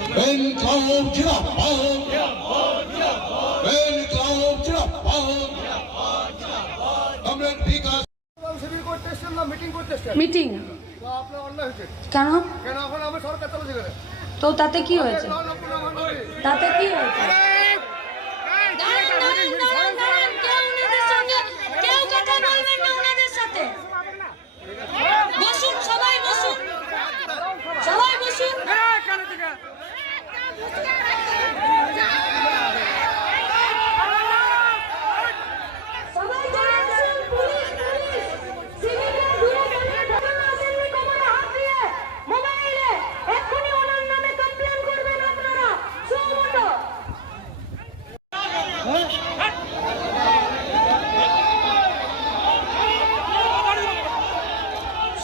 ইনকলাব জিন্দাবাদ, ইনকলাব জিন্দাবাদ। আমরা বিকাশ মিটিং কেন তো তাতে কি হয়েছে? তাতে কি হয়েছে?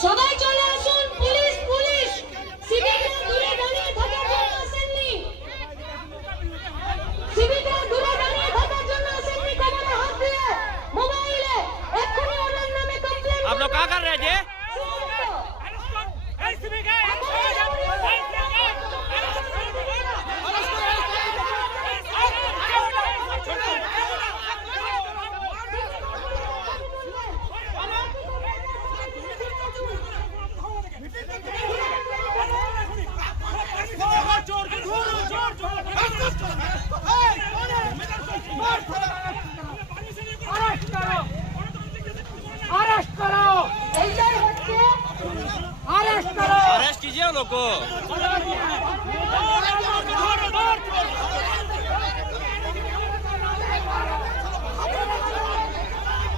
সবাই চলে আসুন, পুলিশ পুলিশ সিভিকরা দূরে দাঁড়িয়ে থাকার জন্য আসেননি, সিভিকরা দূরে দাঁড়িয়ে থাকার জন্য আসেননি, কোমরে হাত দিয়ে মোবাইলে এক্ষুনি ওনার নামে কমপ্লেন। आप लोग क्या कर रहे थे? अरेस्ट कीजिए उन लोग को।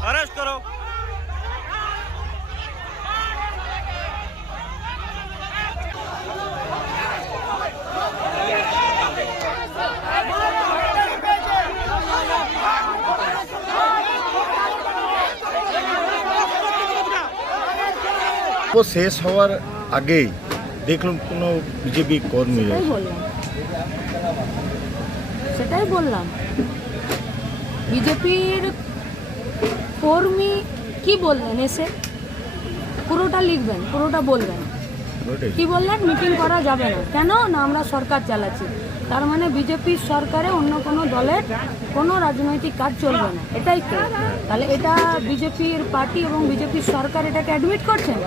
अरेस्ट करो। वो शेष হওয়ার আগেই দেখলাম কোনো বিজেপি কর্মী সেটাই বললাম বিজেপির কর্মী কি বললেন এসে পুরোটা লিখবেন, পুরোটা বলবেন। কি বললেন? মিটিং করা যাবে না। কেন না? আমরা সরকার চালাচ্ছি। তার মানে বিজেপির সরকারে অন্য কোনো দলের কোনো রাজনৈতিক কাজ চলবে না, এটাই তো। তাহলে এটা বিজেপির পার্টি এবং বিজেপির সরকার এটাকে অ্যাডমিট করছেন।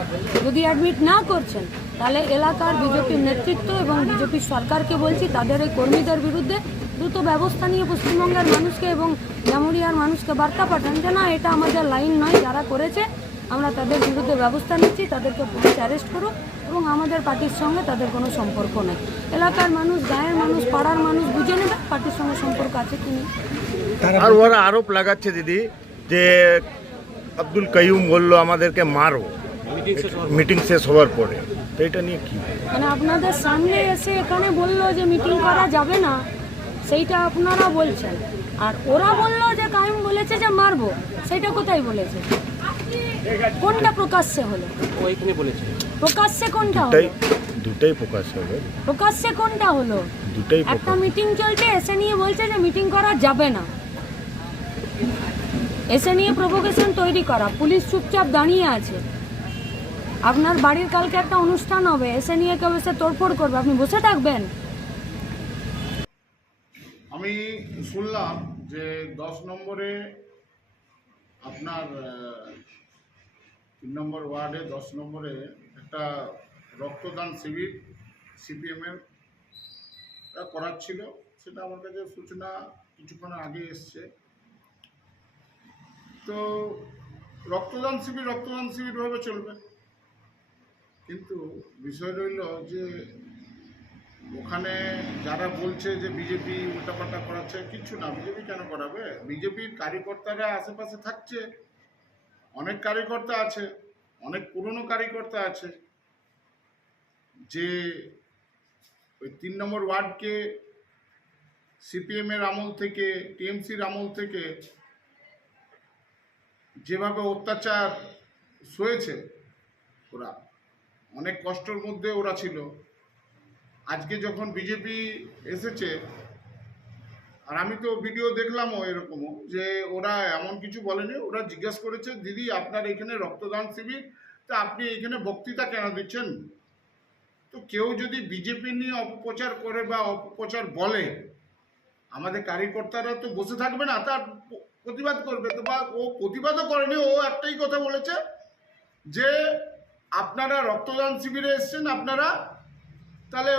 যদি অ্যাডমিট না করছেন তাহলে এলাকার বিজেপির নেতৃত্ব এবং বিজেপির সরকারকে বলছি তাদের এই কর্মীদের বিরুদ্ধে দ্রুত ব্যবস্থা নিয়ে পশ্চিমবঙ্গের মানুষকে এবং জামুরিয়ার মানুষকে বার্তা পাঠান যে না, এটা আমাদের লাইন নয়, যারা করেছে আমরা তাদের বিরুদ্ধে ব্যবস্থা নিচ্ছি, তাদেরকে পুলিশ অ্যারেস্ট করুক এবং আমাদের পার্টির সঙ্গে তাদের কোনো সম্পর্ক নেই। এলাকার মানুষ, গায়ের মানুষ, পাড়ার মানুষ বুঝে নেবে পার্টির সঙ্গে সম্পর্ক আছে কি নেই। আর ওরা আরোপ লাগাচ্ছে দিদি যে আব্দুল কাইয়ুম বললো আমাদেরকে মারো মিটিং শেষ হওয়ার পরে, তো এটা নিয়ে কি? মানে আপনাদের সামনে এসে এখানে বললো যে মিটিং করা যাবে না, সেইটা আপনারা বলছেন। আর ওরা বললো যে কাইয়ুম বলেছে যে মারবো, সেটা কোথায় বলেছে? কোনটা প্রকাশ্যে হলো? ওইখানে বলেছে। প্রকাশ্যে কোনটা হলো? দুটাই প্রকাশ হবে। প্রকাশ্যে কোনটা হলো? দুটাই একটা মিটিং চলছে, এসে নিয়ে বলছে যে মিটিং করা যাবে না, এসে নিয়ে প্রভোকেশন তৈরি করা। পুলিশ চুপচাপ দাঁড়িয়ে আছে। আপনার বাড়ির কালকে একটা অনুষ্ঠান হবে, এসে নিয়ে কেউ এসে তোড়ফোড় করবে, আপনি বসে থাকবেন? আমি শুনলাম যে 10 নম্বরে আপনার 3 নম্বর ওয়ার্ডে 10 নম্বরে একটা রক্তদান শিবির সিপিএমের করাচ্ছিল। সেটা আমার কাছে সূচনা কিছুক্ষণ আগে এসছে। তো রক্তদান শিবিরভাবে চলবে, কিন্তু বিষয় রইল যে ওখানে যারা বলছে যে বিজেপি উল্টাপাল্টা করাচ্ছে, কিচ্ছু না। বিজেপি কেন করাবে? বিজেপির কার্যকর্তারা আশেপাশে থাকছে, অনেক কার্যকর্তা আছে, অনেক পুরনো কার্যকর্তা আছে, যে ওই 3 নম্বর ওয়ার্ডকে সিপিএমের আমল থেকে, টিএমসির আমল থেকে যেভাবে অত্যাচার সয়েছে, ওরা অনেক কষ্টের মধ্যে ওরা ছিল। আজকে যখন বিজেপি এসেছে, আর আমি তো ভিডিও দেখলামও এরকমও, যে ওরা এমন কিছু বলেনি। ওরা জিজ্ঞেস করেছে, দিদি আপনার এখানে রক্তদান শিবির, তা আপনি এখানে বক্তৃতা কেন দিচ্ছেন? তো কেউ যদি বিজেপি নিয়ে অপপ্রচার করে বা অপপ্রচার বলে, আমাদের কার্যকর্তারা তো বসে থাকবে না, তার প্রতিবাদ করবে। তো বা ও প্রতিবাদও করেনি, ও একটাই কথা বলেছে যে আপনারা রক্তদান শিবিরে এসছেন, আপনারা তাহলে